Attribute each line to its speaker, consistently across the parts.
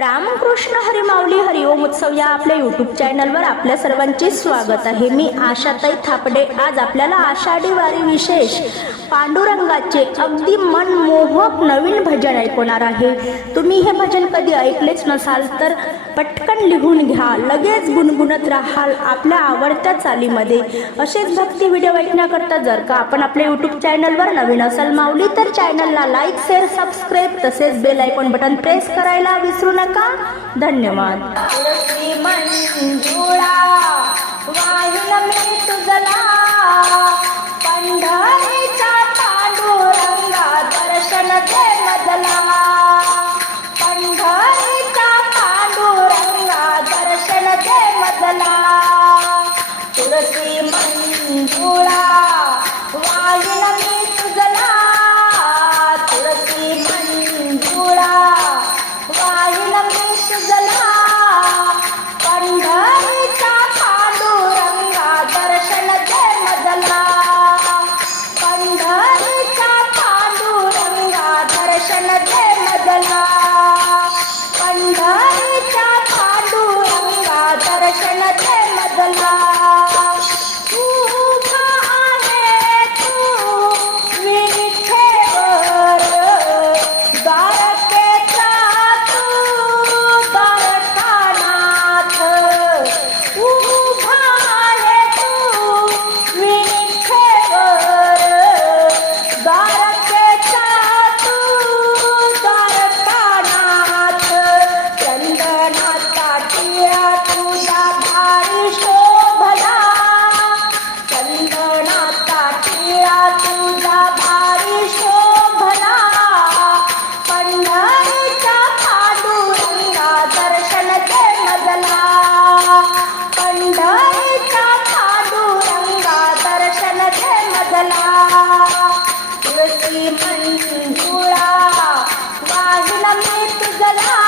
Speaker 1: रामकृष्ण हरिमावली हरिओम उत्सव या आपल्या यूट्यूब चॅनलवर आपल्या सर्वांचे स्वागत आहे. मी आशाताई थापडे. आज आपल्याला आषाढी वारी विशेष पांडुरंगाचे अगदी मनमोहक नवीन भजन ऐकवणार आहे. तुम्ही हे भजन कधी ऐकलेच नसाल तर पटकन लिहून घ्या. लगेच गुणगुणत राहाल आपल्या आवडत्या चालीमध्ये. असेच भक्ती व्हिडिओ ऐकण्याकरता जर का आपण आपल्या यूट्यूब चॅनलवर नवीन असाल माऊली तर चॅनलला लाईक शेअर सबस्क्राईब तसेच बेल ऐकून बटन प्रेस करायला विसरू नका. नका धन्यवाद.
Speaker 2: तुळशी मंजुळा वाजला मी तुझला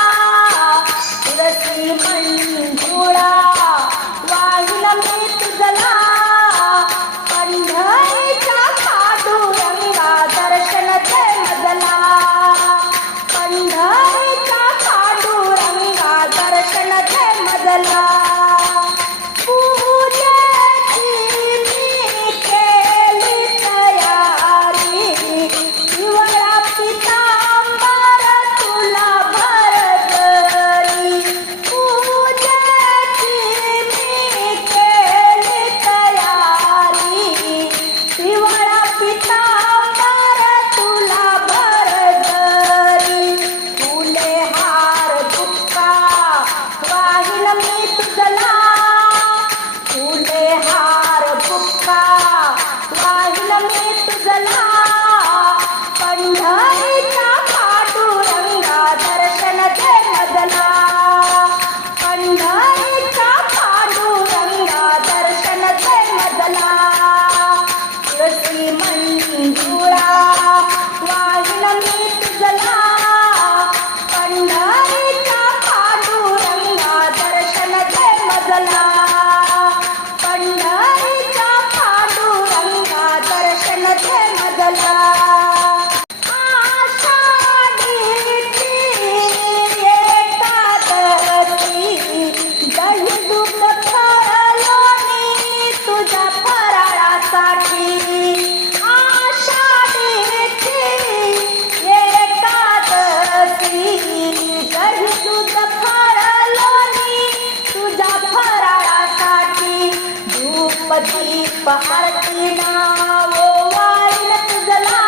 Speaker 2: पहारती नावो वारीला तुझला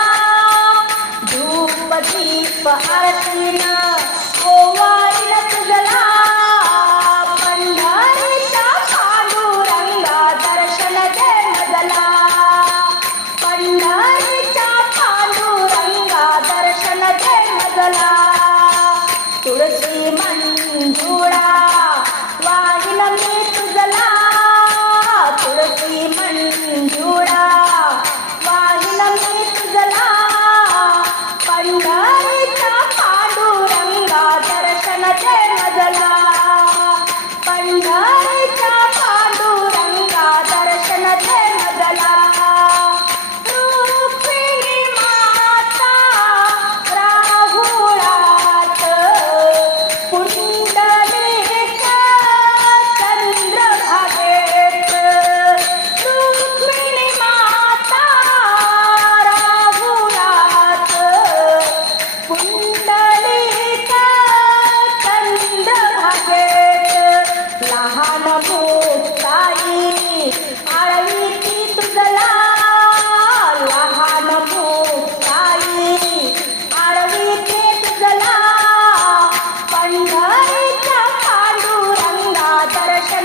Speaker 2: धूप दीप आरती ना ओ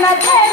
Speaker 2: Radhe